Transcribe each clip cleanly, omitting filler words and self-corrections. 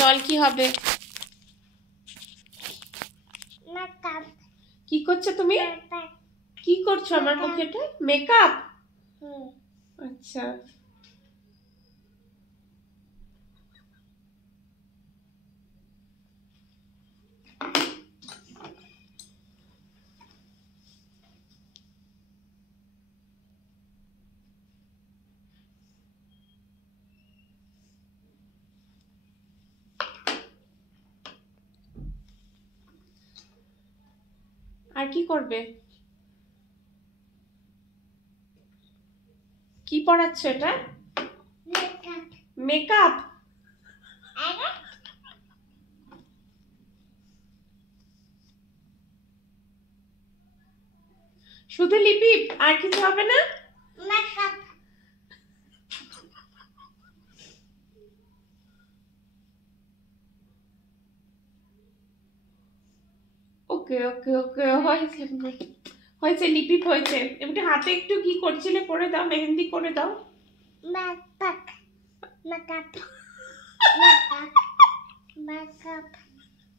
জল কি হবে? কি করছো তুমি? কি করছো আমার মুখেটা? মেকআপ? আচ্ছা, আর কি করবে? কি পড়াচ্ছ এটা? মেকআপ। শুধু লিপি, আর কিছু হবে না? ওকে ওকে ওকে, হয়েছে হয়েছে, লিপি হয়েছে। এমনি হাতে একটু কি করছিলে করে দাও, মেহেন্দি করে দাও। মেকআপ মেকআপ মেকআপ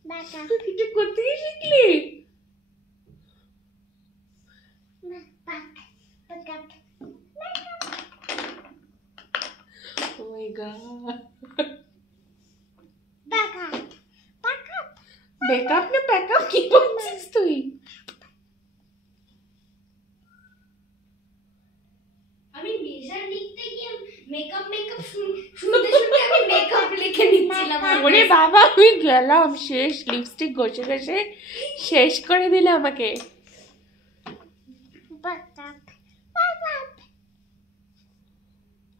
মেকআপ এটা করতে শিখলি? মেকআপ মেকআপ ও মাই গড, মেকআপ মেকআপ মেকআপ না প্যাকআপ কি বলছিস তুই? আমি মেজার লিখতে গিয়ে মেকআপ মেকআপ শুনতে শুনতে আমি মেকআপ লিখে নিচ্ছিলাম। ওরে বাবা, আমি গেলাম শেষ, লিপস্টিক ঘষে ঘষে শেষ করে দিলে আমাকে। মেকআপ মেকআপ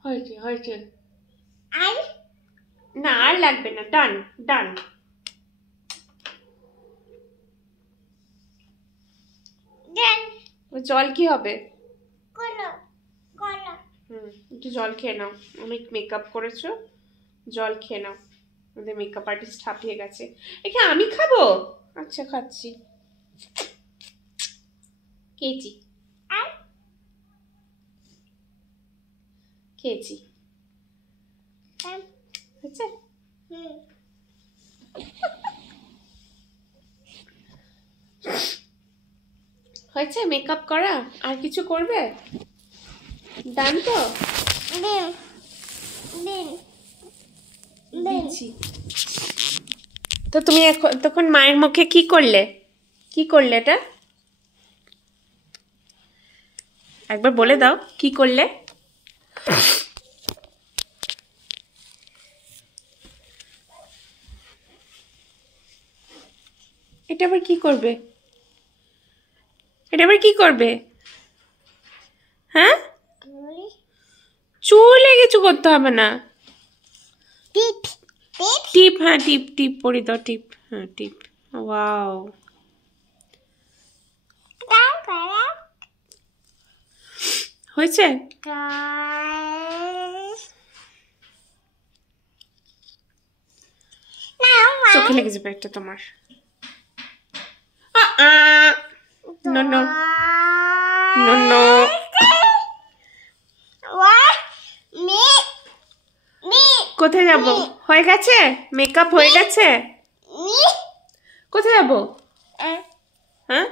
হয়েছে হয়েছে, আই না আর লাগবে না, ডান ডান। দেন জল কি হবে? কলো কলো একটু জল খেয়ে নাও, অনেক মেকআপ করেছো, জল খেয়ে নাও। আমাদের মেকআপ আর্টিস্ট হাঁপিয়ে গেছে। এখানে আমি খাবো? আচ্ছা খাচ্ছি, খেয়েছি আই খেয়েছি। আচ্ছা, হয়েছে মেকআপ করা? আর কিছু করবে? ডান তো? দিন দিন দিচ্ছি। তো তুমি এখন তখন মায়ের মুখে কি করলে? কি করলে এটা একবার বলে দাও, কি করলে? এটা আবার কি করবে? এটা আবার কি করবে? হ্যাঁ, চুলে কিছু করতে হবে না। টিপ টিপ টিপ, হ্যাঁ টিপ টিপ পরি দাও, টিপ, হ্যাঁ টিপ। ওয়াও, দাও করো হয়েছে? চোখে লেগে যাবে একটা তোমার। নো নো নো নো, কোথায় যাবো? হয়ে গেছে মেকআপ, হয়ে গেছে। কোথায় যাবো? হ্যাঁ,